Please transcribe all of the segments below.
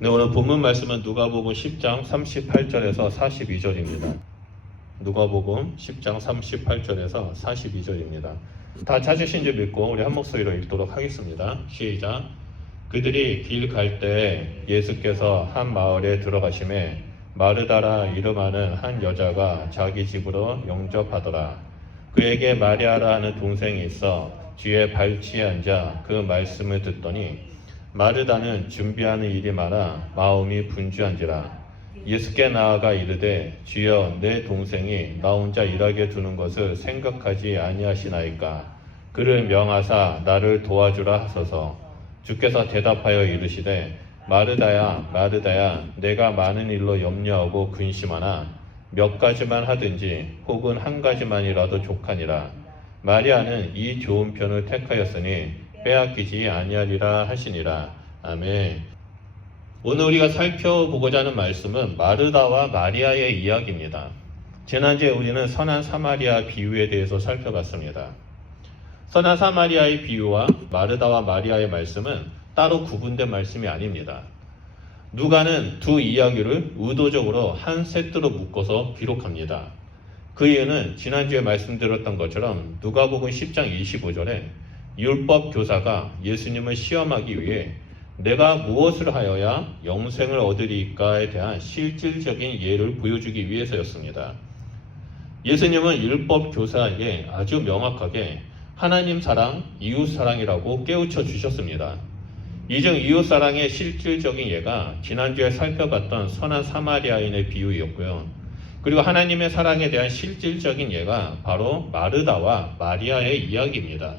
네, 오늘 본문 말씀은 누가복음 10장 38절에서 42절입니다. 누가복음 10장 38절에서 42절입니다. 다 찾으신 줄 믿고 우리 한 목소리로 읽도록 하겠습니다. 시작. 그들이 길 갈 때 예수께서 한 마을에 들어가심에 마르다라 이름하는 한 여자가 자기 집으로 영접하더라. 그에게 마리아라 하는 동생이 있어 뒤에 발치에 앉아 그 말씀을 듣더니 마르다는 준비하는 일이 많아 마음이 분주한지라. 예수께 나아가 이르되 주여 내 동생이 나 혼자 일하게 두는 것을 생각하지 아니하시나이까. 그를 명하사 나를 도와주라 하소서. 주께서 대답하여 이르시되 마르다야 마르다야 내가 많은 일로 염려하고 근심하나 몇 가지만 하든지 혹은 한 가지만이라도 족하니라. 마리아는 이 좋은 편을 택하였으니 빼앗기지 아니하리라 하시니라. 아멘. 오늘 우리가 살펴보고자 하는 말씀은 마르다와 마리아의 이야기입니다. 지난주에 우리는 선한 사마리아 비유에 대해서 살펴봤습니다. 선한 사마리아의 비유와 마르다와 마리아의 말씀은 따로 구분된 말씀이 아닙니다. 누가는 두 이야기를 의도적으로 한 세트로 묶어서 기록합니다. 그 이유는 지난주에 말씀드렸던 것처럼 누가복음 10장 25절에 율법 교사가 예수님을 시험하기 위해 내가 무엇을 하여야 영생을 얻으리까에 대한 실질적인 예를 보여주기 위해서였습니다. 예수님은 율법 교사에게 아주 명확하게 하나님 사랑, 이웃 사랑이라고 깨우쳐 주셨습니다. 이중 이웃 사랑의 실질적인 예가 지난주에 살펴봤던 선한 사마리아인의 비유였고요. 그리고 하나님의 사랑에 대한 실질적인 예가 바로 마르다와 마리아의 이야기입니다.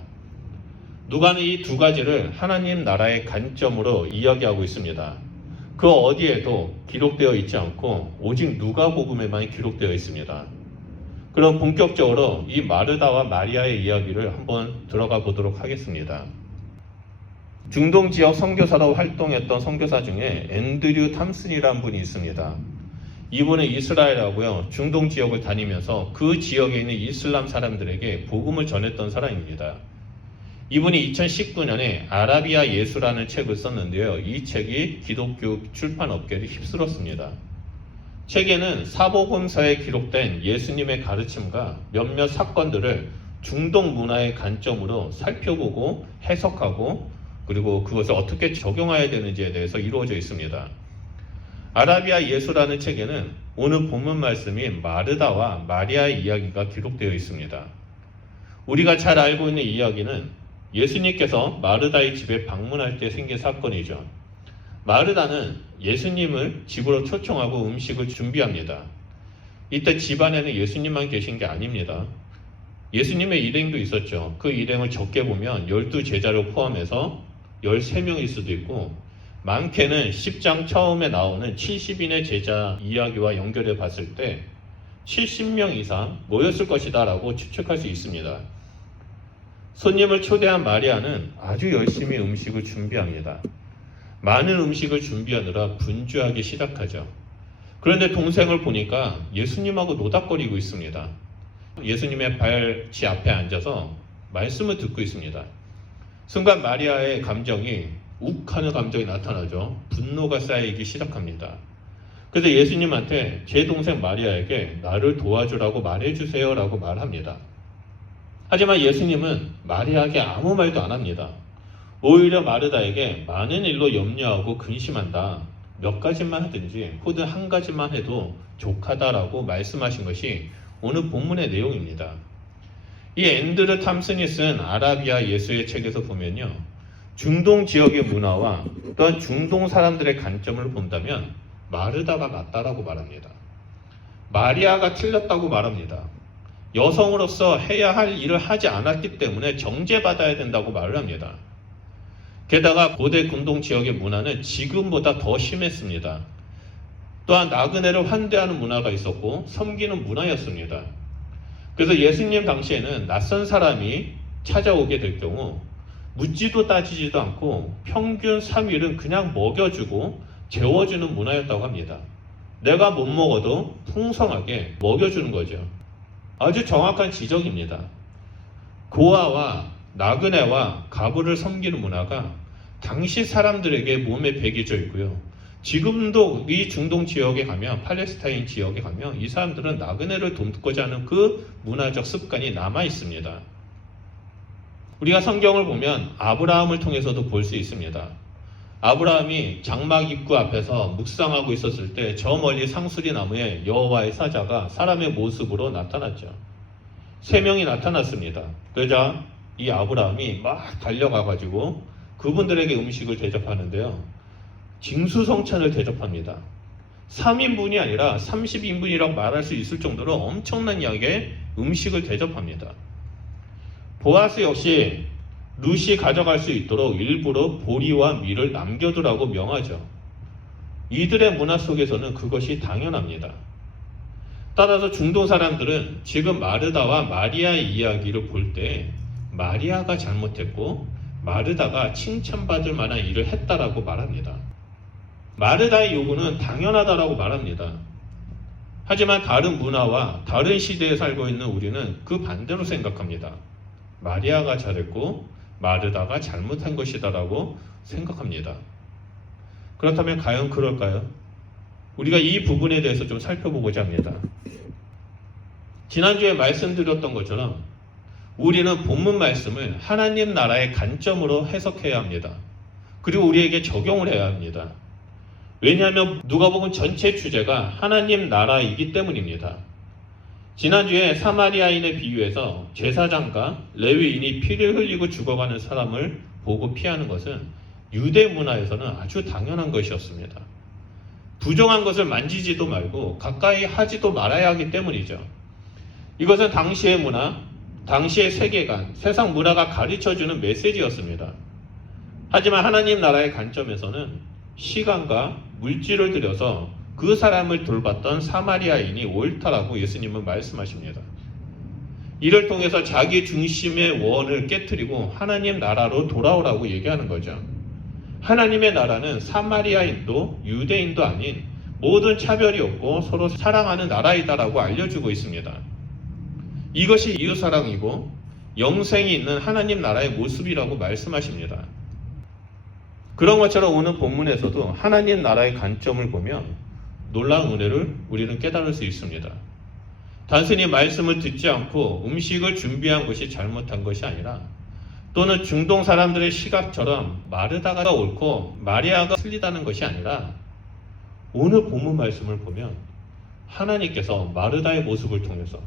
누가는 이 두 가지를 하나님 나라의 관점으로 이야기하고 있습니다. 그 어디에도 기록되어 있지 않고 오직 누가복음에만 기록되어 있습니다. 그럼 본격적으로 이 마르다와 마리아의 이야기를 한번 들어가 보도록 하겠습니다. 중동 지역 선교사로 활동했던 선교사 중에 앤드류 탐슨이라는 분이 있습니다. 이분은 이스라엘하고요, 중동 지역을 다니면서 그 지역에 있는 이슬람 사람들에게 복음을 전했던 사람입니다. 이분이 2019년에 아라비아 예수라는 책을 썼는데요. 이 책이 기독교 출판 업계를 휩쓸었습니다. 책에는 사복음서에 기록된 예수님의 가르침과 몇몇 사건들을 중동 문화의 관점으로 살펴보고 해석하고 그리고 그것을 어떻게 적용해야 되는지에 대해서 이루어져 있습니다. 아라비아 예수라는 책에는 오늘 본문 말씀인 마르다와 마리아의 이야기가 기록되어 있습니다. 우리가 잘 알고 있는 이야기는 예수님께서 마르다의 집에 방문할 때 생긴 사건이죠. 마르다는 예수님을 집으로 초청하고 음식을 준비합니다. 이때 집안에는 예수님만 계신 게 아닙니다. 예수님의 일행도 있었죠. 그 일행을 적게 보면 12제자를 포함해서 13명일 수도 있고 많게는 10장 처음에 나오는 70인의 제자 이야기와 연결해 봤을 때 70명 이상 모였을 것이다 라고 추측할 수 있습니다. 손님을 초대한 마리아는 아주 열심히 음식을 준비합니다. 많은 음식을 준비하느라 분주하기 시작하죠. 그런데 동생을 보니까 예수님하고 노닥거리고 있습니다. 예수님의 발치 앞에 앉아서 말씀을 듣고 있습니다. 순간 마리아의 감정이 욱하는 감정이 나타나죠. 분노가 쌓이기 시작합니다. 그래서 예수님한테 제 동생 마리아에게 나를 도와주라고 말해주세요 라고 말합니다. 하지만 예수님은 마리아에게 아무 말도 안 합니다. 오히려 마르다에게 많은 일로 염려하고 근심한다. 몇 가지만 하든지 혹은 한 가지만 해도 족하다라고 말씀하신 것이 오늘 본문의 내용입니다. 이 앤드류 탐슨이 쓴 아라비아 예수의 책에서 보면요. 중동 지역의 문화와 또한 중동 사람들의 관점을 본다면 마르다가 맞다라고 말합니다. 마리아가 틀렸다고 말합니다. 여성으로서 해야 할 일을 하지 않았기 때문에 정죄받아야 된다고 말을 합니다. 게다가 고대 중동 지역의 문화는 지금보다 더 심했습니다. 또한 나그네를 환대하는 문화가 있었고 섬기는 문화였습니다. 그래서 예수님 당시에는 낯선 사람이 찾아오게 될 경우 묻지도 따지지도 않고 평균 3일은 그냥 먹여주고 재워주는 문화였다고 합니다. 내가 못 먹어도 풍성하게 먹여주는 거죠. 아주 정확한 지적입니다. 고아와 나그네와 가부를 섬기는 문화가 당시 사람들에게 몸에 배겨져 있고요. 지금도 이 중동 지역에 가면, 팔레스타인 지역에 가면 이 사람들은 나그네를 돕고자 하는 그 문화적 습관이 남아 있습니다. 우리가 성경을 보면 아브라함을 통해서도 볼 수 있습니다. 아브라함이 장막 입구 앞에서 묵상하고 있었을 때 저 멀리 상수리 나무에 여호와의 사자가 사람의 모습으로 나타났죠. 3명이 나타났습니다. 그러자 이 아브라함이 막 달려가가지고 그분들에게 음식을 대접하는데요. 징수성찬을 대접합니다. 3인분이 아니라 30인분이라고 말할 수 있을 정도로 엄청난 양의 음식을 대접합니다. 보아스 역시 룻이 가져갈 수 있도록 일부러 보리와 밀을 남겨두라고 명하죠. 이들의 문화 속에서는 그것이 당연합니다. 따라서 중동 사람들은 지금 마르다와 마리아의 이야기를 볼 때 마리아가 잘못했고 마르다가 칭찬받을 만한 일을 했다라고 말합니다. 마르다의 요구는 당연하다라고 말합니다. 하지만 다른 문화와 다른 시대에 살고 있는 우리는 그 반대로 생각합니다. 마리아가 잘했고 마르다가 잘못한 것이다라고 생각합니다. 그렇다면 과연 그럴까요? 우리가 이 부분에 대해서 좀 살펴보고자 합니다. 지난주에 말씀드렸던 것처럼 우리는 본문 말씀을 하나님 나라의 관점으로 해석해야 합니다. 그리고 우리에게 적용을 해야 합니다. 왜냐하면 누가복음 전체 주제가 하나님 나라이기 때문입니다. 지난주에 사마리아인의 비유에서 제사장과 레위인이 피를 흘리고 죽어가는 사람을 보고 피하는 것은 유대 문화에서는 아주 당연한 것이었습니다. 부정한 것을 만지지도 말고 가까이 하지도 말아야 하기 때문이죠. 이것은 당시의 문화, 당시의 세계관, 세상 문화가 가르쳐주는 메시지였습니다. 하지만 하나님 나라의 관점에서는 시간과 물질을 들여서 그 사람을 돌봤던 사마리아인이 옳다라고 예수님은 말씀하십니다. 이를 통해서 자기 중심의 원을 깨트리고 하나님 나라로 돌아오라고 얘기하는 거죠. 하나님의 나라는 사마리아인도 유대인도 아닌 모든 차별이 없고 서로 사랑하는 나라이다라고 알려주고 있습니다. 이것이 이웃사랑이고 영생이 있는 하나님 나라의 모습이라고 말씀하십니다. 그런 것처럼 오늘 본문에서도 하나님 나라의 관점을 보면 놀라운 은혜를 우리는 깨달을 수 있습니다. 단순히 말씀을 듣지 않고 음식을 준비한 것이 잘못한 것이 아니라 또는 중동 사람들의 시각처럼 마르다가 옳고 마리아가 틀리다는 것이 아니라 오늘 본문 말씀을 보면 하나님께서 마르다의 모습을 통해서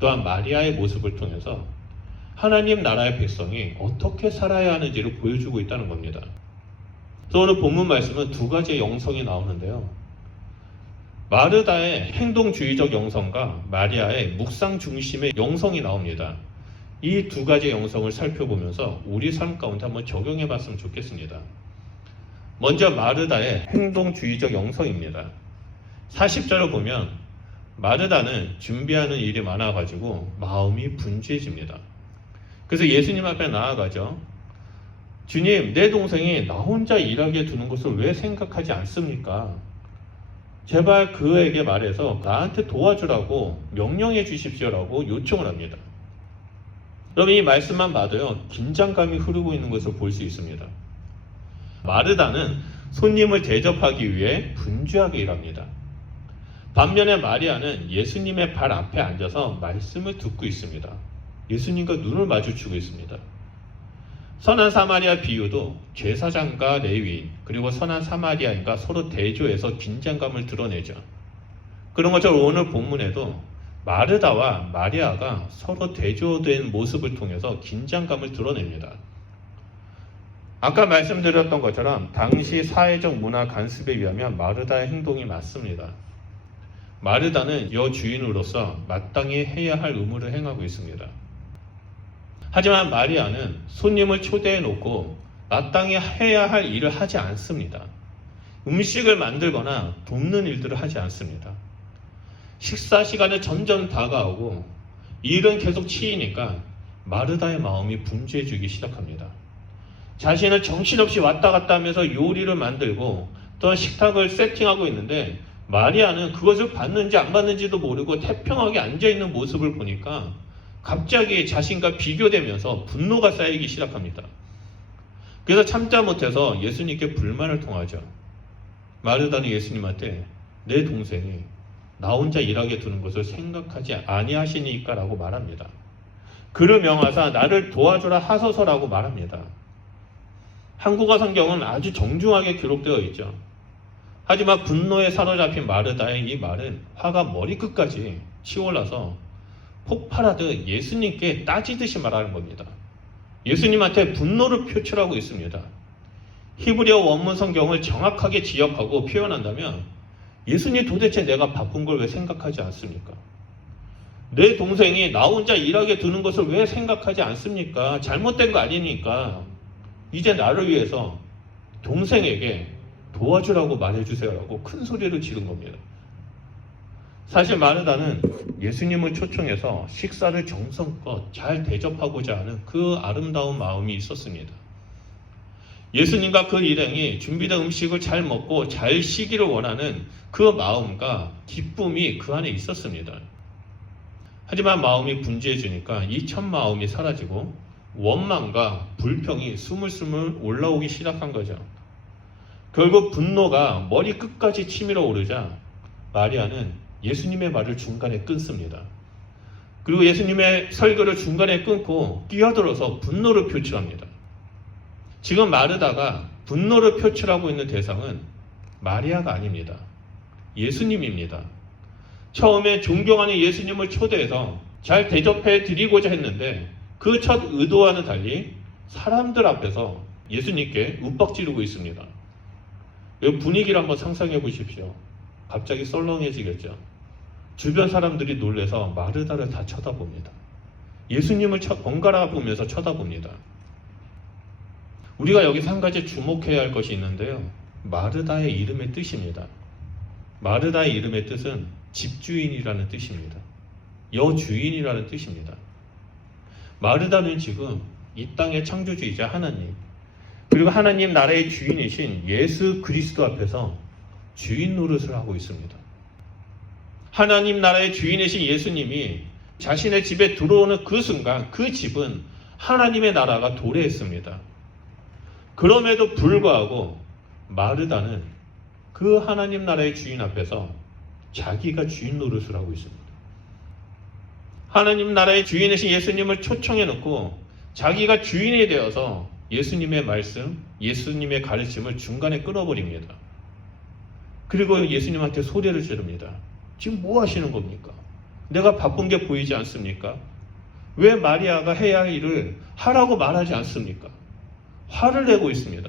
또한 마리아의 모습을 통해서 하나님 나라의 백성이 어떻게 살아야 하는지를 보여주고 있다는 겁니다. 그래서 오늘 본문 말씀은 2가지의 영성이 나오는데요. 마르다의 행동주의적 영성과 마리아의 묵상 중심의 영성이 나옵니다. 이 2가지 영성을 살펴보면서 우리 삶 가운데 한번 적용해 봤으면 좋겠습니다. 먼저 마르다의 행동주의적 영성입니다. 40절을 보면 마르다는 준비하는 일이 많아가지고 마음이 분주해집니다. 그래서 예수님 앞에 나아가죠. 주님, 내 동생이 나 혼자 일하게 두는 것을 왜 생각하지 않습니까? 제발 그에게 말해서 나한테 도와주라고 명령해 주십시오라고 요청을 합니다. 여러분, 이 말씀만 봐도요, 긴장감이 흐르고 있는 것을 볼 수 있습니다. 마르다는 손님을 대접하기 위해 분주하게 일합니다. 반면에 마리아는 예수님의 발 앞에 앉아서 말씀을 듣고 있습니다. 예수님과 눈을 마주치고 있습니다. 선한 사마리아 비유도 제사장과 레위인 그리고 선한 사마리아인과 서로 대조해서 긴장감을 드러내죠. 그런 것처럼 오늘 본문에도 마르다와 마리아가 서로 대조된 모습을 통해서 긴장감을 드러냅니다. 아까 말씀드렸던 것처럼 당시 사회적 문화 간습에 의하면 마르다의 행동이 맞습니다. 마르다는 여주인으로서 마땅히 해야 할 의무를 행하고 있습니다. 하지만 마리아는 손님을 초대해 놓고 마땅히 해야 할 일을 하지 않습니다. 음식을 만들거나 돕는 일들을 하지 않습니다. 식사 시간은 점점 다가오고 일은 계속 치이니까 마르다의 마음이 분주해지기 시작합니다. 자신은 정신없이 왔다 갔다 하면서 요리를 만들고 또 식탁을 세팅하고 있는데 마리아는 그것을 받는지 안 받는지도 모르고 태평하게 앉아있는 모습을 보니까 갑자기 자신과 비교되면서 분노가 쌓이기 시작합니다. 그래서 참다 못해서 예수님께 불만을 통하죠. 마르다는 예수님한테 내 동생이 나 혼자 일하게 두는 것을 생각하지 아니하시니까 라고 말합니다. 그를 명하사 나를 도와주라 하소서라고 말합니다. 한국어 성경은 아주 정중하게 기록되어 있죠. 하지만 분노에 사로잡힌 마르다의 이 말은 화가 머리끝까지 치올라서 폭발하듯 예수님께 따지듯이 말하는 겁니다. 예수님한테 분노를 표출하고 있습니다. 히브리어 원문 성경을 정확하게 지역하고 표현한다면 예수님 도대체 내가 바쁜 걸 왜 생각하지 않습니까? 내 동생이 나 혼자 일하게 두는 것을 왜 생각하지 않습니까? 잘못된 거 아니니까 이제 나를 위해서 동생에게 도와주라고 말해주세요라고 큰 소리를 지른 겁니다. 사실 마르다는 예수님을 초청해서 식사를 정성껏 잘 대접하고자 하는 그 아름다운 마음이 있었습니다. 예수님과 그 일행이 준비된 음식을 잘 먹고 잘 쉬기를 원하는 그 마음과 기쁨이 그 안에 있었습니다. 하지만 마음이 분주해지니까 이 첫 마음이 사라지고 원망과 불평이 스물스물 올라오기 시작한 거죠. 결국 분노가 머리 끝까지 치밀어 오르자 마리아는 예수님의 말을 중간에 끊습니다. 그리고 예수님의 설교를 중간에 끊고 끼어들어서 분노를 표출합니다. 지금 마르다가 분노를 표출하고 있는 대상은 마리아가 아닙니다. 예수님입니다. 처음에 존경하는 예수님을 초대해서 잘 대접해 드리고자 했는데 그 첫 의도와는 달리 사람들 앞에서 예수님께 윽박지르고 있습니다. 이 분위기를 한번 상상해 보십시오. 갑자기 썰렁해지겠죠. 주변 사람들이 놀래서 마르다를 다 쳐다봅니다. 예수님을 번갈아 보면서 쳐다봅니다. 우리가 여기서 한 가지 주목해야 할 것이 있는데요. 마르다의 이름의 뜻입니다. 마르다의 이름의 뜻은 집주인이라는 뜻입니다. 여주인이라는 뜻입니다. 마르다는 지금 이 땅의 창조주이자 하나님, 그리고 하나님 나라의 주인이신 예수 그리스도 앞에서 주인 노릇을 하고 있습니다. 하나님 나라의 주인이신 예수님이 자신의 집에 들어오는 그 순간 그 집은 하나님의 나라가 도래했습니다. 그럼에도 불구하고 마르다는 그 하나님 나라의 주인 앞에서 자기가 주인 노릇을 하고 있습니다. 하나님 나라의 주인이신 예수님을 초청해 놓고 자기가 주인이 되어서 예수님의 말씀, 예수님의 가르침을 중간에 끊어버립니다. 그리고 예수님한테 소리를 지릅니다. 지금 뭐 하시는 겁니까? 내가 바쁜 게 보이지 않습니까? 왜 마리아가 해야 할 일을 하라고 말하지 않습니까? 화를 내고 있습니다.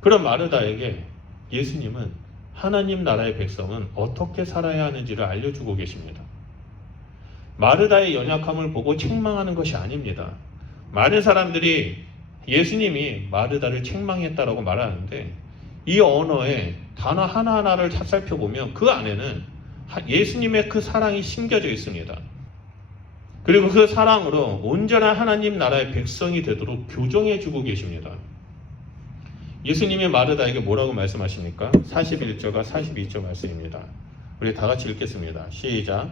그런 마르다에게 예수님은 하나님 나라의 백성은 어떻게 살아야 하는지를 알려주고 계십니다. 마르다의 연약함을 보고 책망하는 것이 아닙니다. 많은 사람들이 예수님이 마르다를 책망했다라고 말하는데 이 언어의 단어 하나하나를 다 살펴보면 그 안에는 예수님의 그 사랑이 심겨져 있습니다. 그리고 그 사랑으로 온전한 하나님 나라의 백성이 되도록 교정해주고 계십니다. 예수님이 마르다에게 뭐라고 말씀하십니까? 41절과 42절 말씀입니다. 우리 다 같이 읽겠습니다. 시작.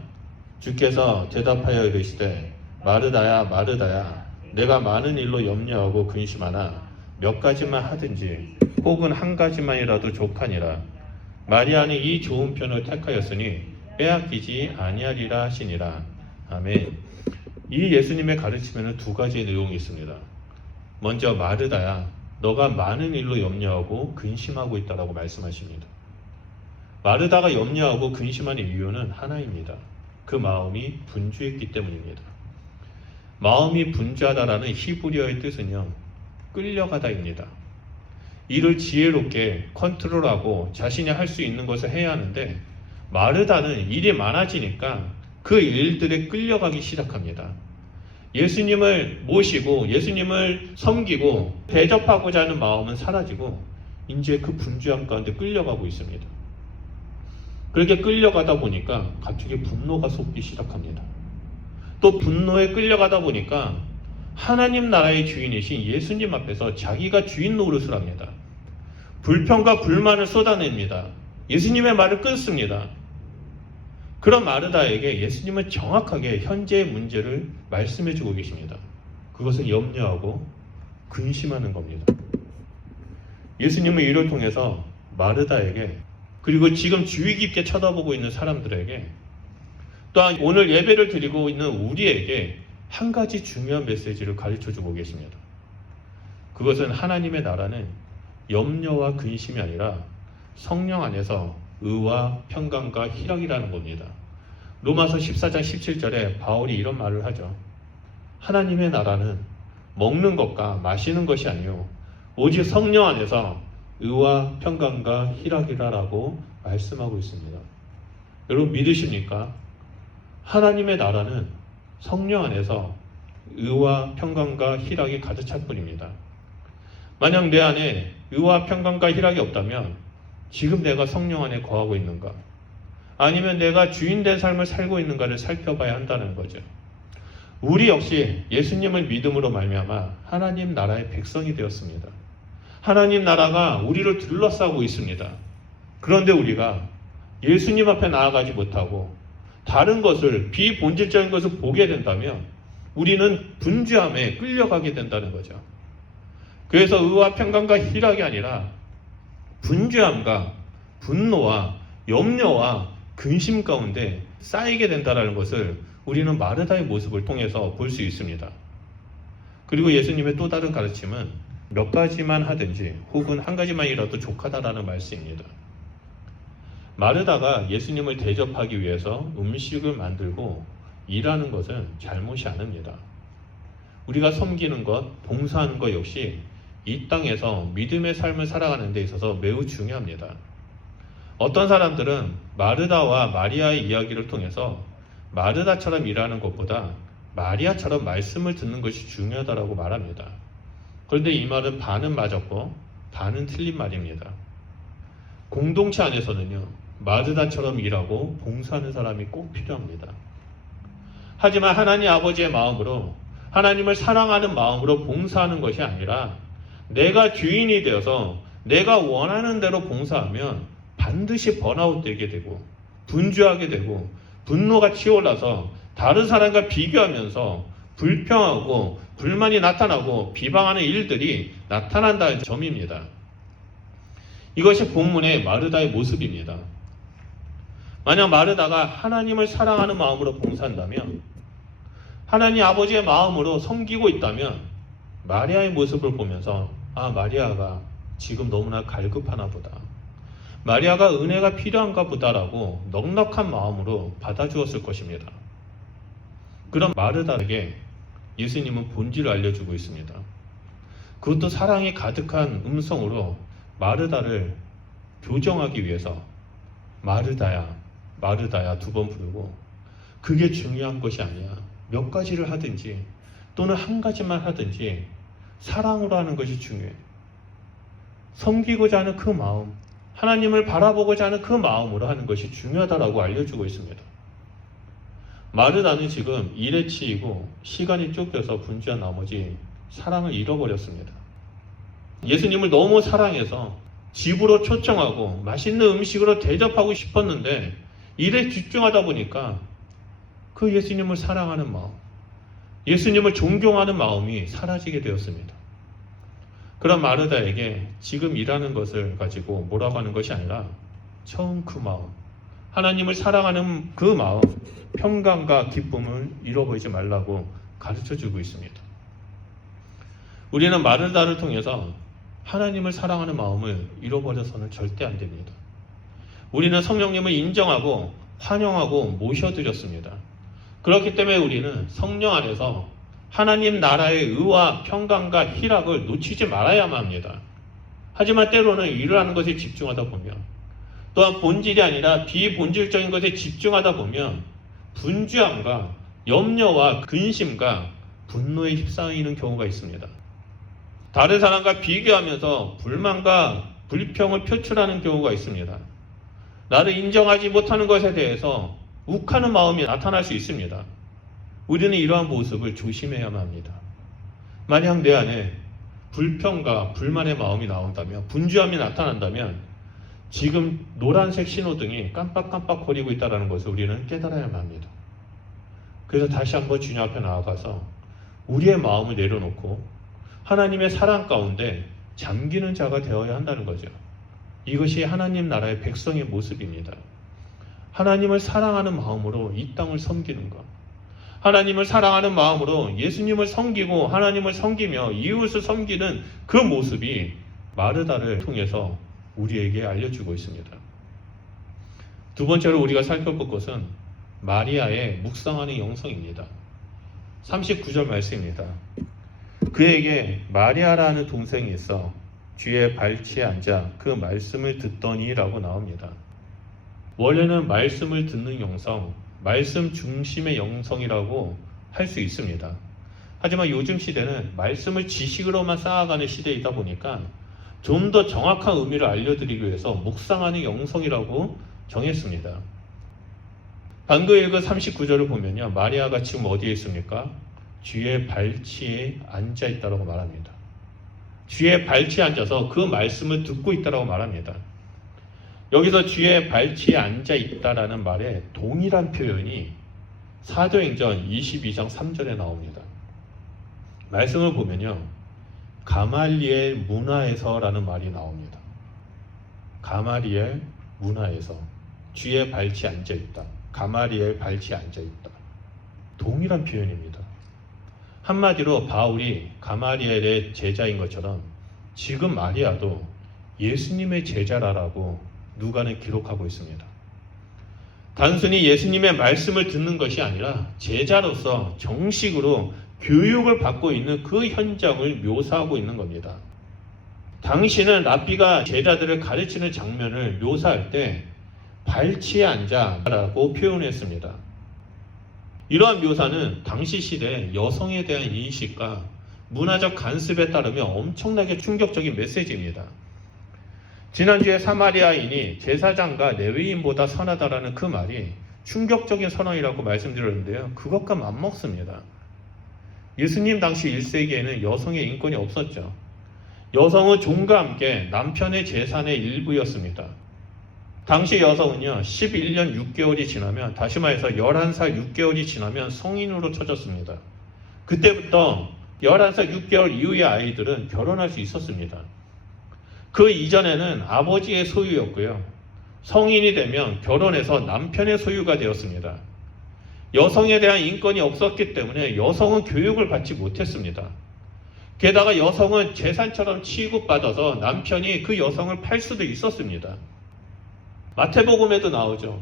주께서 대답하여 이르시되 마르다야 마르다야 내가 많은 일로 염려하고 근심하나 몇 가지만 하든지 혹은 한 가지만이라도 족하니라. 마리아는 이 좋은 편을 택하였으니 빼앗기지 아니하리라 하시니라. 아멘. 이 예수님의 가르침에는 두 가지의 내용이 있습니다. 먼저 마르다야 너가 많은 일로 염려하고 근심하고 있다라고 말씀하십니다. 마르다가 염려하고 근심하는 이유는 하나입니다. 그 마음이 분주했기 때문입니다. 마음이 분주하다라는 히브리어의 뜻은요, 끌려가다입니다. 이를 지혜롭게 컨트롤하고 자신이 할 수 있는 것을 해야 하는데 마르다는 일이 많아지니까 그 일들에 끌려가기 시작합니다. 예수님을 모시고 예수님을 섬기고 대접하고자 하는 마음은 사라지고 이제 그 분주함 가운데 끌려가고 있습니다. 그렇게 끌려가다 보니까 갑자기 분노가 솟기 시작합니다. 또 분노에 끌려가다 보니까 하나님 나라의 주인이신 예수님 앞에서 자기가 주인 노릇을 합니다. 불평과 불만을 쏟아냅니다. 예수님의 말을 끊습니다. 그런 마르다에게 예수님은 정확하게 현재의 문제를 말씀해주고 계십니다. 그것은 염려하고 근심하는 겁니다. 예수님은 이를 통해서 마르다에게, 그리고 지금 주의 깊게 쳐다보고 있는 사람들에게, 또한 오늘 예배를 드리고 있는 우리에게 한 가지 중요한 메시지를 가르쳐 주고 계십니다. 그것은 하나님의 나라는 염려와 근심이 아니라 성령 안에서 의와 평강과 희락이라는 겁니다. 로마서 14장 17절에 바울이 이런 말을 하죠. 하나님의 나라는 먹는 것과 마시는 것이 아니요 오직 성령 안에서 의와 평강과 희락이라라고 말씀하고 있습니다. 여러분 믿으십니까? 하나님의 나라는 성령 안에서 의와 평강과 희락이 가득 찰 뿐입니다. 만약 내 안에 의와 평강과 희락이 없다면 지금 내가 성령 안에 거하고 있는가? 아니면 내가 주인된 삶을 살고 있는가를 살펴봐야 한다는 거죠. 우리 역시 예수님을 믿음으로 말미암아 하나님 나라의 백성이 되었습니다. 하나님 나라가 우리를 둘러싸고 있습니다. 그런데 우리가 예수님 앞에 나아가지 못하고 다른 것을, 비본질적인 것을 보게 된다면 우리는 분주함에 끌려가게 된다는 거죠. 그래서 의와 평강과 희락이 아니라 분주함과 분노와 염려와 근심 가운데 쌓이게 된다는 것을 우리는 마르다의 모습을 통해서 볼 수 있습니다. 그리고 예수님의 또 다른 가르침은 몇 가지만 하든지 혹은 한 가지만이라도 족하다라는 말씀입니다. 마르다가 예수님을 대접하기 위해서 음식을 만들고 일하는 것은 잘못이 아닙니다. 우리가 섬기는 것, 봉사하는 것 역시 이 땅에서 믿음의 삶을 살아가는 데 있어서 매우 중요합니다. 어떤 사람들은 마르다와 마리아의 이야기를 통해서 마르다처럼 일하는 것보다 마리아처럼 말씀을 듣는 것이 중요하다고 말합니다. 그런데 이 말은 반은 맞았고 반은 틀린 말입니다. 공동체 안에서는요, 마르다처럼 일하고 봉사하는 사람이 꼭 필요합니다. 하지만 하나님 아버지의 마음으로, 하나님을 사랑하는 마음으로 봉사하는 것이 아니라 내가 주인이 되어서 내가 원하는 대로 봉사하면 반드시 번아웃 되게 되고 분주하게 되고 분노가 치올라서 다른 사람과 비교하면서 불평하고 불만이 나타나고 비방하는 일들이 나타난다는 점입니다. 이것이 본문의 마르다의 모습입니다. 만약 마르다가 하나님을 사랑하는 마음으로 봉사한다면, 하나님 아버지의 마음으로 섬기고 있다면 마리아의 모습을 보면서 마리아가 지금 너무나 갈급하나 보다, 마리아가 은혜가 필요한가 보다라고 넉넉한 마음으로 받아주었을 것입니다. 그런 마르다에게 예수님은 본질을 알려주고 있습니다. 그것도 사랑이 가득한 음성으로 마르다를 교정하기 위해서 마르다야, 마르다야 2번 부르고, 그게 중요한 것이 아니야. 몇 가지를 하든지 또는 한 가지만 하든지 사랑으로 하는 것이 중요해. 섬기고자 하는 그 마음, 하나님을 바라보고자 하는 그 마음으로 하는 것이 중요하다라고 알려주고 있습니다. 마르다는 지금 일에 치이고 시간이 쫓겨서 분주한 나머지 사랑을 잃어버렸습니다. 예수님을 너무 사랑해서 집으로 초청하고 맛있는 음식으로 대접하고 싶었는데 일에 집중하다 보니까 그 예수님을 사랑하는 마음, 예수님을 존경하는 마음이 사라지게 되었습니다. 그런 마르다에게 지금 일하는 것을 가지고 뭐라고 하는 것이 아니라 처음 그 마음, 하나님을 사랑하는 그 마음, 평강과 기쁨을 잃어버리지 말라고 가르쳐주고 있습니다. 우리는 마르다를 통해서 하나님을 사랑하는 마음을 잃어버려서는 절대 안 됩니다. 우리는 성령님을 인정하고 환영하고 모셔드렸습니다. 그렇기 때문에 우리는 성령 안에서 하나님 나라의 의와 평강과 희락을 놓치지 말아야만 합니다. 하지만 때로는 일을 하는 것에 집중하다 보면, 또한 본질이 아니라 비본질적인 것에 집중하다 보면 분주함과 염려와 근심과 분노에 휩싸이는 경우가 있습니다. 다른 사람과 비교하면서 불만과 불평을 표출하는 경우가 있습니다. 나를 인정하지 못하는 것에 대해서 욱하는 마음이 나타날 수 있습니다. 우리는 이러한 모습을 조심해야만 합니다. 만약 내 안에 불평과 불만의 마음이 나온다면, 분주함이 나타난다면 지금 노란색 신호등이 깜빡깜빡거리고 있다는 것을 우리는 깨달아야만 합니다. 그래서 다시 한번 주님 앞에 나아가서 우리의 마음을 내려놓고 하나님의 사랑 가운데 잠기는 자가 되어야 한다는 거죠. 이것이 하나님 나라의 백성의 모습입니다. 하나님을 사랑하는 마음으로 이 땅을 섬기는 것. 하나님을 사랑하는 마음으로 예수님을 섬기고 하나님을 섬기며 이웃을 섬기는 그 모습이 마르다를 통해서 우리에게 알려주고 있습니다. 두 번째로 우리가 살펴볼 것은 마리아의 묵상하는 영성입니다. 39절 말씀입니다. 그에게 마리아라는 동생이 있어 뒤에 발치에 앉아 그 말씀을 듣더니 라고 나옵니다. 원래는 말씀을 듣는 영성, 말씀 중심의 영성이라고 할 수 있습니다. 하지만 요즘 시대는 말씀을 지식으로만 쌓아가는 시대이다 보니까 좀 더 정확한 의미를 알려드리기 위해서 묵상하는 영성이라고 정했습니다. 방금 읽은 39절을 보면요, 마리아가 지금 어디에 있습니까? 뒤에 발치에 앉아 있다고 말합니다. 뒤에 발치에 앉아서 그 말씀을 듣고 있다고 말합니다. 여기서 뒤에 발치에 앉아 있다라는 말에 동일한 표현이 사도행전 22장 3절에 나옵니다. 말씀을 보면요, 가말리엘 문화에서라는 말이 나옵니다. 가말리엘 문화에서 뒤에 발치에 앉아 있다. 가말리엘 발치에 앉아 있다. 동일한 표현입니다. 한마디로 바울이 가말리엘의 제자인 것처럼 지금 마리아도 예수님의 제자라고 누가는 기록하고 있습니다. 단순히 예수님의 말씀을 듣는 것이 아니라 제자로서 정식으로 교육을 받고 있는 그 현장을 묘사하고 있는 겁니다. 당시는 랍비가 제자들을 가르치는 장면을 묘사할 때 발치에 앉아라고 표현했습니다. 이러한 묘사는 당시 시대 여성에 대한 인식과 문화적 간섭에 따르며 엄청나게 충격적인 메시지입니다. 지난주에 사마리아인이 제사장과 레위인보다 선하다라는 그 말이 충격적인 선언이라고 말씀드렸는데요, 그것과 맞먹습니다. 예수님 당시 1세기에는 여성의 인권이 없었죠. 여성은 종과 함께 남편의 재산의 일부였습니다. 당시 여성은요, 11년 6개월이 지나면, 다시 말해서 11살 6개월이 지나면 성인으로 쳐졌습니다. 그때부터 11살 6개월 이후의 아이들은 결혼할 수 있었습니다. 그 이전에는 아버지의 소유였고요, 성인이 되면 결혼해서 남편의 소유가 되었습니다. 여성에 대한 인권이 없었기 때문에 여성은 교육을 받지 못했습니다. 게다가 여성은 재산처럼 취급받아서 남편이 그 여성을 팔 수도 있었습니다. 마태복음에도 나오죠.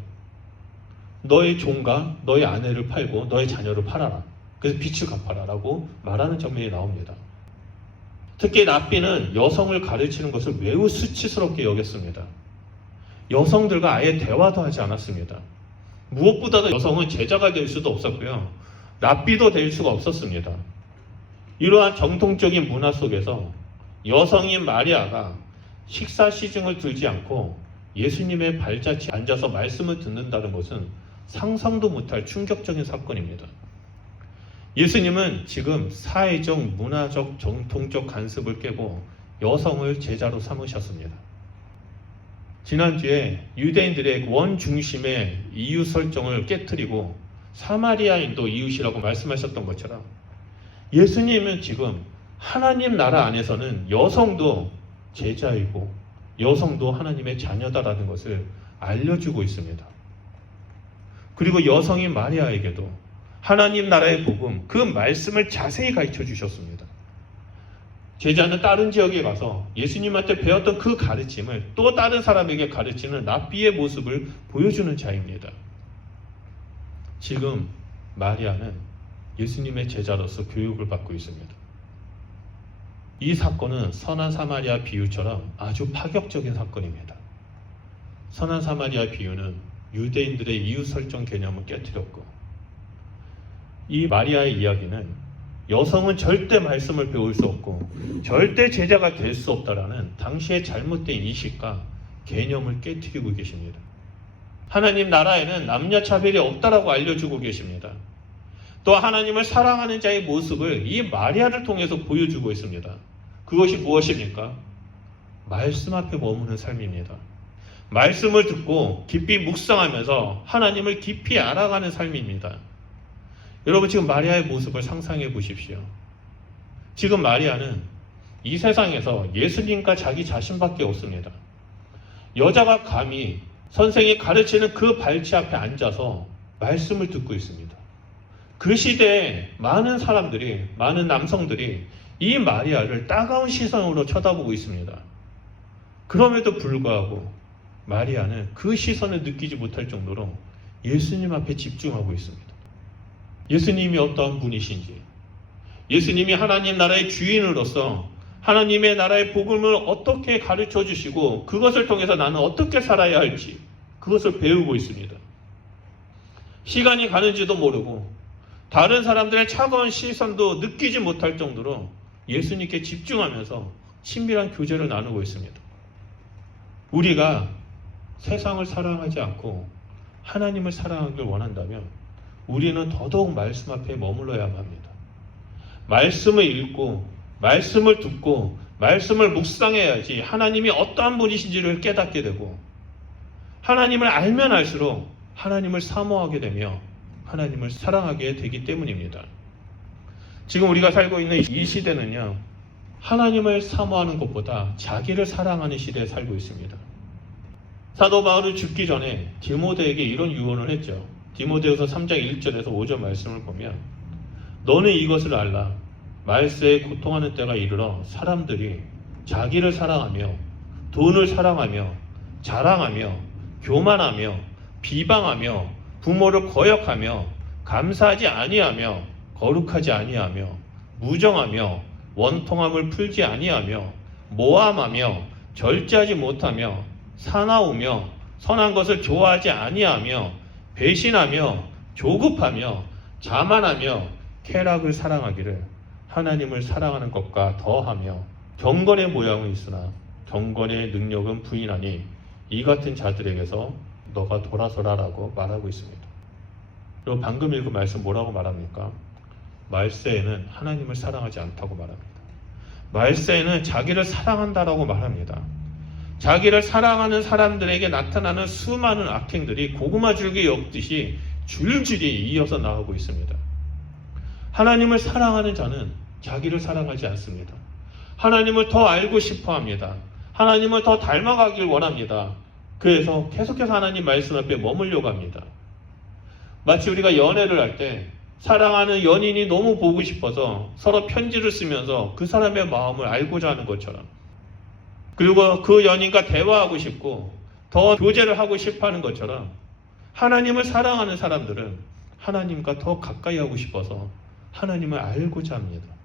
너의 종과 너의 아내를 팔고 너의 자녀를 팔아라. 그래서 빚을 갚아라 라고 말하는 장면이 나옵니다. 특히 랍비는 여성을 가르치는 것을 매우 수치스럽게 여겼습니다. 여성들과 아예 대화도 하지 않았습니다. 무엇보다도 여성은 제자가 될 수도 없었고요, 랍비도 될 수가 없었습니다. 이러한 정통적인 문화 속에서 여성인 마리아가 식사 시중을 들지 않고 예수님의 발자취에 앉아서 말씀을 듣는다는 것은 상상도 못할 충격적인 사건입니다. 예수님은 지금 사회적, 문화적, 정통적 간섭을 깨고 여성을 제자로 삼으셨습니다. 지난주에 유대인들의 원중심의 이웃 설정을 깨트리고 사마리아인도 이웃이라고 말씀하셨던 것처럼 예수님은 지금 하나님 나라 안에서는 여성도 제자이고 여성도 하나님의 자녀다라는 것을 알려주고 있습니다. 그리고 여성인 마리아에게도 하나님 나라의 복음, 그 말씀을 자세히 가르쳐 주셨습니다. 제자는 다른 지역에 가서 예수님한테 배웠던 그 가르침을 또 다른 사람에게 가르치는 랍비의 모습을 보여주는 자입니다. 지금 마리아는 예수님의 제자로서 교육을 받고 있습니다. 이 사건은 선한 사마리아 비유처럼 아주 파격적인 사건입니다. 선한 사마리아 비유는 유대인들의 이웃 설정 개념을 깨뜨렸고, 이 마리아의 이야기는 여성은 절대 말씀을 배울 수 없고 절대 제자가 될 수 없다라는 당시의 잘못된 인식과 개념을 깨뜨리고 계십니다. 하나님 나라에는 남녀 차별이 없다라고 알려주고 계십니다. 또 하나님을 사랑하는 자의 모습을 이 마리아를 통해서 보여주고 있습니다. 그것이 무엇입니까? 말씀 앞에 머무는 삶입니다. 말씀을 듣고 깊이 묵상하면서 하나님을 깊이 알아가는 삶입니다. 여러분, 지금 마리아의 모습을 상상해 보십시오. 지금 마리아는 이 세상에서 예수님과 자기 자신밖에 없습니다. 여자가 감히 선생이 가르치는 그 발치 앞에 앉아서 말씀을 듣고 있습니다. 그 시대에 많은 사람들이, 많은 남성들이 이 마리아를 따가운 시선으로 쳐다보고 있습니다. 그럼에도 불구하고 마리아는 그 시선을 느끼지 못할 정도로 예수님 앞에 집중하고 있습니다. 예수님이 어떠한 분이신지, 예수님이 하나님 나라의 주인으로서 하나님의 나라의 복음을 어떻게 가르쳐 주시고 그것을 통해서 나는 어떻게 살아야 할지 그것을 배우고 있습니다. 시간이 가는지도 모르고 다른 사람들의 차가운 시선도 느끼지 못할 정도로 예수님께 집중하면서 친밀한 교제를 나누고 있습니다. 우리가 세상을 사랑하지 않고 하나님을 사랑하길 원한다면 우리는 더더욱 말씀 앞에 머물러야만 합니다. 말씀을 읽고 말씀을 듣고 말씀을 묵상해야지 하나님이 어떠한 분이신지를 깨닫게 되고 하나님을 알면 알수록 하나님을 사모하게 되며 하나님을 사랑하게 되기 때문입니다. 지금 우리가 살고 있는 이 시대는요, 하나님을 사모하는 것보다 자기를 사랑하는 시대에 살고 있습니다. 사도 바울은 죽기 전에 디모데에게 이런 유언을 했죠. 디모데후서 3장 1절에서 5절 말씀을 보면 너는 이것을 알라. 말세에 고통하는 때가 이르러 사람들이 자기를 사랑하며 돈을 사랑하며 자랑하며 교만하며 비방하며 부모를 거역하며 감사하지 아니하며 거룩하지 아니하며 무정하며 원통함을 풀지 아니하며 모함하며 절제하지 못하며 사나우며 선한 것을 좋아하지 아니하며 배신하며 조급하며 자만하며 쾌락을 사랑하기를 하나님을 사랑하는 것과 더하며 경건의 모양은 있으나 경건의 능력은 부인하니 이 같은 자들에게서 너가 돌아서라라고 말하고 있습니다. 그리고 방금 읽은 말씀 뭐라고 말합니까? 말세에는 하나님을 사랑하지 않다고 말합니다. 말세에는 자기를 사랑한다라고 말합니다. 자기를 사랑하는 사람들에게 나타나는 수많은 악행들이 고구마 줄기 엮듯이 줄줄이 이어서 나오고 있습니다. 하나님을 사랑하는 자는 자기를 사랑하지 않습니다. 하나님을 더 알고 싶어 합니다. 하나님을 더 닮아가길 원합니다. 그래서 계속해서 하나님 말씀 앞에 머물려고 합니다. 마치 우리가 연애를 할 때 사랑하는 연인이 너무 보고 싶어서 서로 편지를 쓰면서 그 사람의 마음을 알고자 하는 것처럼, 그리고 그 연인과 대화하고 싶고 더 교제를 하고 싶어 하는 것처럼 하나님을 사랑하는 사람들은 하나님과 더 가까이 하고 싶어서 하나님을 알고자 합니다.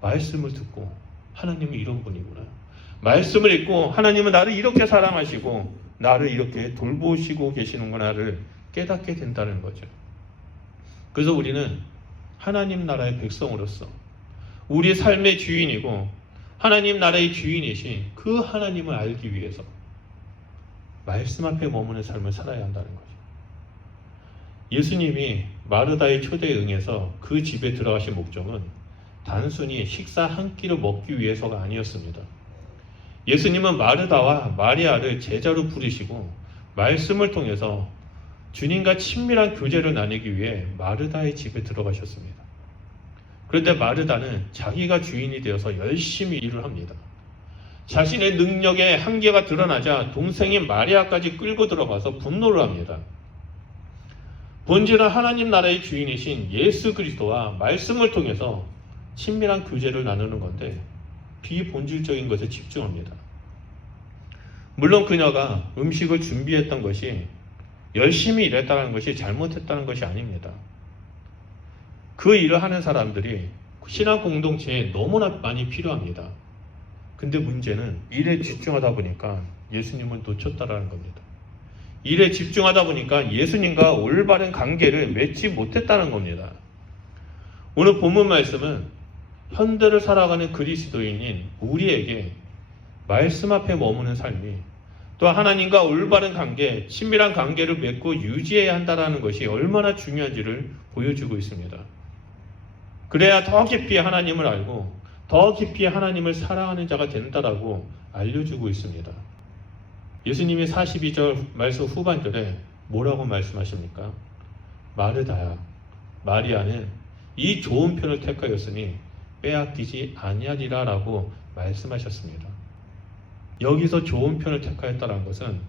말씀을 듣고 하나님은 이런 분이구나. 말씀을 읽고 하나님은 나를 이렇게 사랑하시고 나를 이렇게 돌보시고 계시는구나를 깨닫게 된다는 거죠. 그래서 우리는 하나님 나라의 백성으로서 우리 삶의 주인이고 하나님 나라의 주인이신 그 하나님을 알기 위해서 말씀 앞에 머무는 삶을 살아야 한다는 거죠. 예수님이 마르다의 초대에 응해서 그 집에 들어가신 목적은 단순히 식사 한 끼를 먹기 위해서가 아니었습니다. 예수님은 마르다와 마리아를 제자로 부르시고 말씀을 통해서 주님과 친밀한 교제를 나누기 위해 마르다의 집에 들어가셨습니다. 그런데 마르다는 자기가 주인이 되어서 열심히 일을 합니다. 자신의 능력의 한계가 드러나자 동생인 마리아까지 끌고 들어가서 분노를 합니다. 본질은 하나님 나라의 주인이신 예수 그리스도와 말씀을 통해서 친밀한 교제를 나누는 건데 비본질적인 것에 집중합니다. 물론 그녀가 음식을 준비했던 것이 열심히 일했다는 것이 잘못했다는 것이 아닙니다. 그 일을 하는 사람들이 신앙 공동체에 너무나 많이 필요합니다. 근데 문제는 일에 집중하다 보니까 예수님을 놓쳤다라는 겁니다. 일에 집중하다 보니까 예수님과 올바른 관계를 맺지 못했다는 겁니다. 오늘 본문 말씀은 현대를 살아가는 그리스도인인 우리에게 말씀 앞에 머무는 삶이 또 하나님과 올바른 관계, 친밀한 관계를 맺고 유지해야 한다는 것이 얼마나 중요한지를 보여주고 있습니다. 그래야 더 깊이 하나님을 알고 더 깊이 하나님을 사랑하는 자가 된다라고 알려주고 있습니다. 예수님이 42절 말씀 후반절에 뭐라고 말씀하십니까? 마르다야, 마리아는 이 좋은 편을 택하였으니 빼앗기지 아니하리라 라고 말씀하셨습니다. 여기서 좋은 편을 택하였다는 것은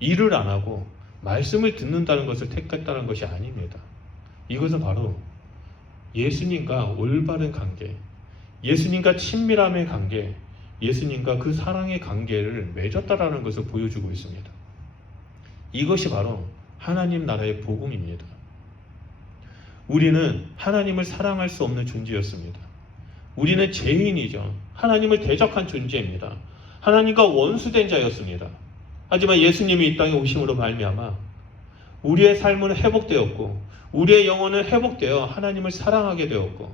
일을 안 하고 말씀을 듣는다는 것을 택했다는 것이 아닙니다. 이것은 바로 예수님과 올바른 관계, 예수님과 친밀함의 관계, 예수님과 그 사랑의 관계를 맺었다라는 것을 보여주고 있습니다. 이것이 바로 하나님 나라의 복음입니다. 우리는 하나님을 사랑할 수 없는 존재였습니다. 우리는 죄인이죠. 하나님을 대적한 존재입니다. 하나님과 원수된 자였습니다. 하지만 예수님이 이 땅에 오심으로 말미암아 우리의 삶은 회복되었고 우리의 영혼은 회복되어 하나님을 사랑하게 되었고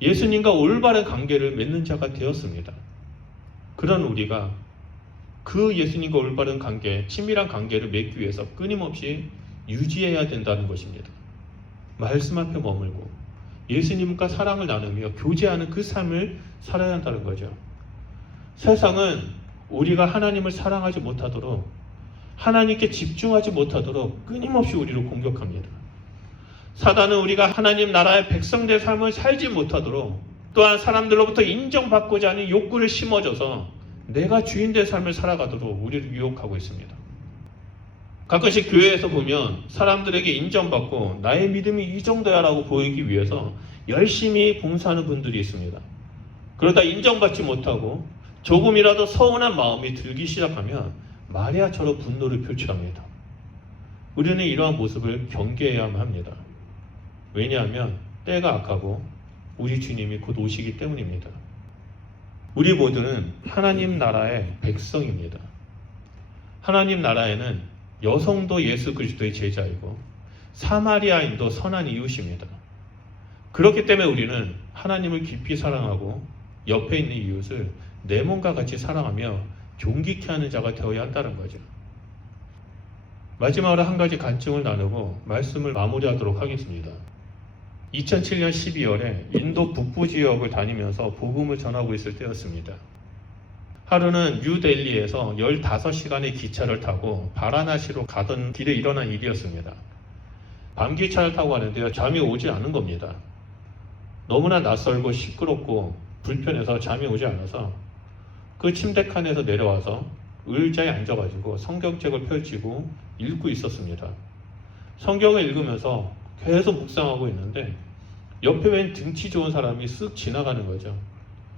예수님과 올바른 관계를 맺는 자가 되었습니다. 그런 우리가 그 예수님과 올바른 관계, 친밀한 관계를 맺기 위해서 끊임없이 유지해야 된다는 것입니다. 말씀 앞에 머물고 예수님과 사랑을 나누며 교제하는 그 삶을 살아야 한다는 거죠. 세상은 우리가 하나님을 사랑하지 못하도록, 하나님께 집중하지 못하도록 끊임없이 우리를 공격합니다. 사단은 우리가 하나님 나라의 백성들의 삶을 살지 못하도록, 또한 사람들로부터 인정받고자 하는 욕구를 심어줘서 내가 주인된 삶을 살아가도록 우리를 유혹하고 있습니다. 가끔씩 교회에서 보면 사람들에게 인정받고 나의 믿음이 이 정도야 라고 보이기 위해서 열심히 봉사하는 분들이 있습니다. 그러다 인정받지 못하고 조금이라도 서운한 마음이 들기 시작하면 마리아처럼 분노를 표출합니다. 우리는 이러한 모습을 경계해야만 합니다. 왜냐하면 때가 악하고 우리 주님이 곧 오시기 때문입니다. 우리 모두는 하나님 나라의 백성입니다. 하나님 나라에는 여성도 예수 그리스도의 제자이고 사마리아인도 선한 이웃입니다. 그렇기 때문에 우리는 하나님을 깊이 사랑하고 옆에 있는 이웃을 내 몸과 같이 사랑하며 존귀케 하는 자가 되어야 한다는 거죠. 마지막으로 한 가지 간증을 나누고 말씀을 마무리하도록 하겠습니다. 2007년 12월에 인도 북부 지역을 다니면서 복음을 전하고 있을 때였습니다. 하루는 뉴델리에서 15시간의 기차를 타고 바라나시로 가던 길에 일어난 일이었습니다. 밤기차를 타고 가는데요, 잠이 오지 않은 겁니다. 너무나 낯설고 시끄럽고 불편해서 잠이 오지 않아서 그 침대 칸에서 내려와서 의자에 앉아가지고 성경책을 펼치고 읽고 있었습니다. 성경을 읽으면서 계속 묵상하고 있는데 옆에 웬 등치 좋은 사람이 쓱 지나가는 거죠.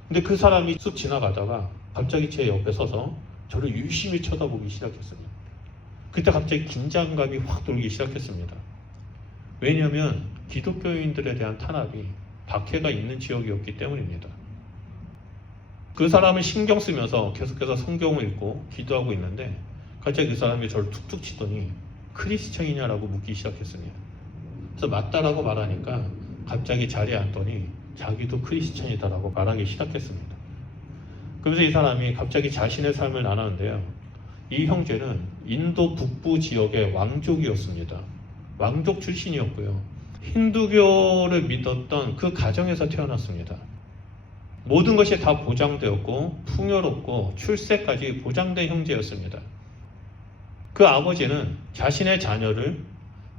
근데 그 사람이 쓱 지나가다가 갑자기 제 옆에 서서 저를 유심히 쳐다보기 시작했습니다. 그때 갑자기 긴장감이 확 돌기 시작했습니다. 왜냐하면 기독교인들에 대한 탄압이 박해가 있는 지역이었기 때문입니다. 그 사람은 신경 쓰면서 계속해서 성경을 읽고 기도하고 있는데 갑자기 그 사람이 저를 툭툭 치더니 크리스천이냐라고 묻기 시작했습니다. 그래서 맞다라고 말하니까 갑자기 자리에 앉더니 자기도 크리스천이다라고 말하기 시작했습니다. 그래서 이 사람이 갑자기 자신의 삶을 나누는데요. 이 형제는 인도 북부 지역의 왕족이었습니다. 왕족 출신이었고요. 힌두교를 믿었던 그 가정에서 태어났습니다. 모든 것이 다 보장되었고 풍요롭고 출세까지 보장된 형제였습니다. 그 아버지는 자신의 자녀를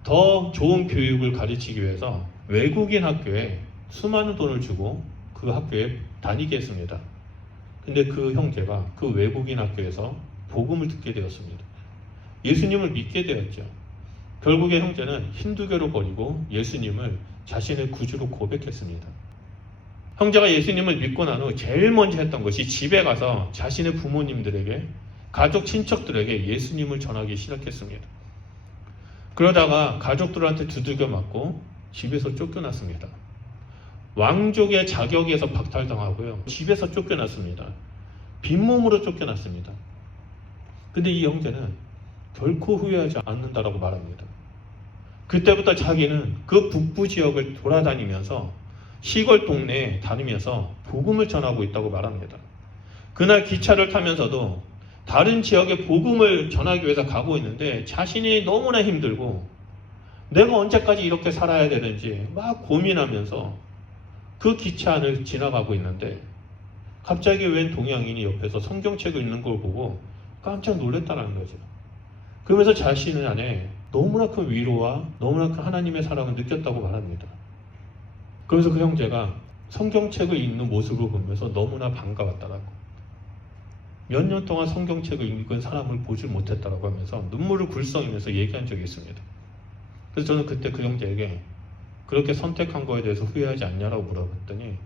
더 좋은 교육을 가르치기 위해서 외국인 학교에 수많은 돈을 주고 그 학교에 다니게 했습니다. 근데 그 형제가 그 외국인 학교에서 복음을 듣게 되었습니다. 예수님을 믿게 되었죠. 결국에 형제는 힌두교를 버리고 예수님을 자신의 구주로 고백했습니다. 형제가 예수님을 믿고 난 후 제일 먼저 했던 것이 집에 가서 자신의 부모님들에게, 가족 친척들에게 예수님을 전하기 시작했습니다. 그러다가 가족들한테 두들겨 맞고 집에서 쫓겨났습니다. 왕족의 자격에서 박탈당하고요. 집에서 쫓겨났습니다. 빈몸으로 쫓겨났습니다. 근데 이 형제는 결코 후회하지 않는다라고 말합니다. 그때부터 자기는 그 북부 지역을 돌아다니면서 시골 동네에 다니면서 복음을 전하고 있다고 말합니다. 그날 기차를 타면서도 다른 지역에 복음을 전하기 위해서 가고 있는데 자신이 너무나 힘들고 내가 언제까지 이렇게 살아야 되는지 막 고민하면서 그 기차 안을 지나가고 있는데 갑자기 웬 동양인이 옆에서 성경책을 읽는 걸 보고 깜짝 놀랐다는 거죠. 그러면서 자신의 안에 너무나 큰 위로와 너무나 큰 하나님의 사랑을 느꼈다고 말합니다. 그래서 그 형제가 성경책을 읽는 모습을 보면서 너무나 반가웠다라고. 몇 년 동안 성경책을 읽은 사람을 보질 못했다라고 하면서 눈물을 글썽이면서 얘기한 적이 있습니다. 그래서 저는 그때 그 형제에게 그렇게 선택한 거에 대해서 후회하지 않냐라고 물어봤더니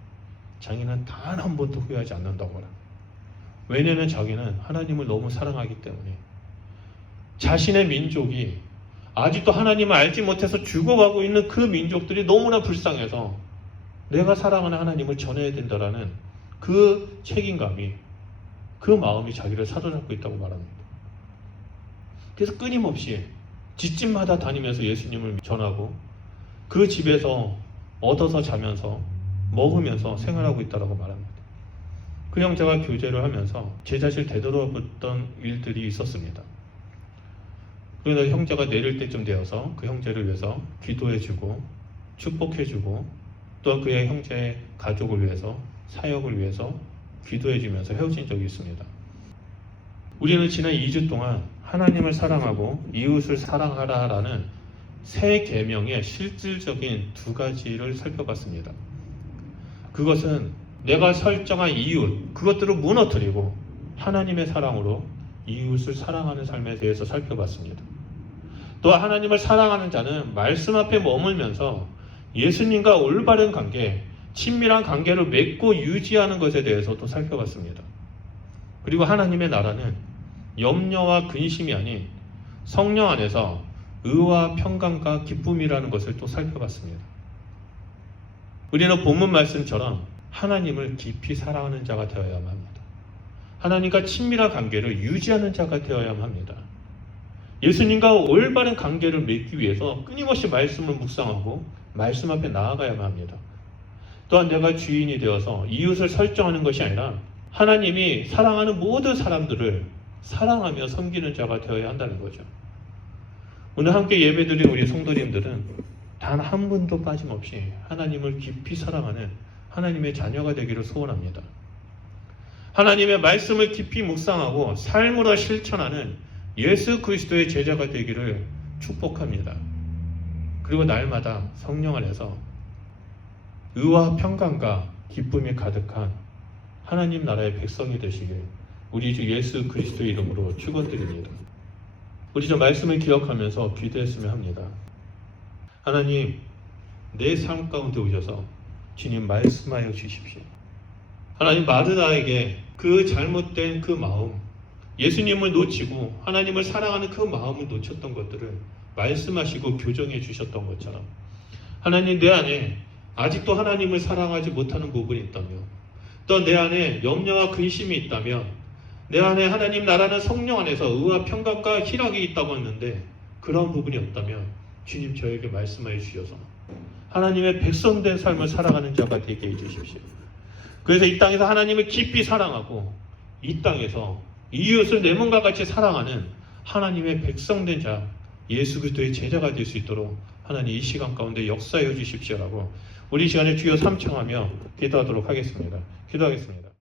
자기는 단 한 번도 후회하지 않는다고 합니다. 왜냐하면 자기는 하나님을 너무 사랑하기 때문에 자신의 민족이 아직도 하나님을 알지 못해서 죽어가고 있는 그 민족들이 너무나 불쌍해서 내가 사랑하는 하나님을 전해야 된다라는 그 책임감이, 그 마음이 자기를 사로잡고 있다고 말합니다. 그래서 끊임없이 집집마다 다니면서 예수님을 전하고 그 집에서 얻어서 자면서 먹으면서 생활하고 있다고 말합니다. 그 형제가 교제를 하면서 제 자신을 되돌아봤던 일들이 있었습니다. 그래서 형제가 내릴 때쯤 되어서 그 형제를 위해서 기도해주고 축복해주고 또한 그의 형제의 가족을 위해서 사역을 위해서 기도해주면서 헤어진 적이 있습니다. 우리는 지난 2주 동안 하나님을 사랑하고 이웃을 사랑하라라는 새 계명의 실질적인 두 가지를 살펴봤습니다. 그것은 내가 설정한 이웃, 그것들을 무너뜨리고 하나님의 사랑으로 이웃을 사랑하는 삶에 대해서 살펴봤습니다. 또 하나님을 사랑하는 자는 말씀 앞에 머물면서 예수님과 올바른 관계, 친밀한 관계를 맺고 유지하는 것에 대해서도 살펴봤습니다. 그리고 하나님의 나라는 염려와 근심이 아닌 성령 안에서 의와 평강과 기쁨이라는 것을 또 살펴봤습니다. 우리는 본문 말씀처럼 하나님을 깊이 사랑하는 자가 되어야만 합니다. 하나님과 친밀한 관계를 유지하는 자가 되어야만 합니다. 예수님과 올바른 관계를 맺기 위해서 끊임없이 말씀을 묵상하고 말씀 앞에 나아가야만 합니다. 또한 내가 주인이 되어서 이웃을 설정하는 것이 아니라 하나님이 사랑하는 모든 사람들을 사랑하며 섬기는 자가 되어야 한다는 거죠. 오늘 함께 예배드린 우리 성도님들은 단 한 분도 빠짐없이 하나님을 깊이 사랑하는 하나님의 자녀가 되기를 소원합니다. 하나님의 말씀을 깊이 묵상하고 삶으로 실천하는 예수 그리스도의 제자가 되기를 축복합니다. 그리고 날마다 성령 안에서 의와 평강과 기쁨이 가득한 하나님 나라의 백성이 되시길 우리 주 예수 그리스도의 이름으로 축원드립니다. 우리 저 말씀을 기억하면서 기도했으면 합니다. 하나님, 내 삶 가운데 오셔서 주님 말씀하여 주십시오. 하나님, 마르다에게 그 잘못된 그 마음, 예수님을 놓치고 하나님을 사랑하는 그 마음을 놓쳤던 것들을 말씀하시고 교정해 주셨던 것처럼 하나님, 내 안에 아직도 하나님을 사랑하지 못하는 부분이 있다며, 또 내 안에 염려와 근심이 있다며, 내 안에 하나님 나라는 성령 안에서 의와 평강과 희락이 있다고 했는데 그런 부분이 없다면 주님 저에게 말씀하여 주셔서 하나님의 백성된 삶을 살아가는 자가 되게 해주십시오. 그래서 이 땅에서 하나님을 깊이 사랑하고 이 땅에서 이웃을 내 몸과 같이 사랑하는 하나님의 백성된 자, 예수 그리스도의 제자가 될 수 있도록 하나님 이 시간 가운데 역사해 주십시오라고 우리 시간에 주여 삼청하며 기도하도록 하겠습니다. 기도하겠습니다.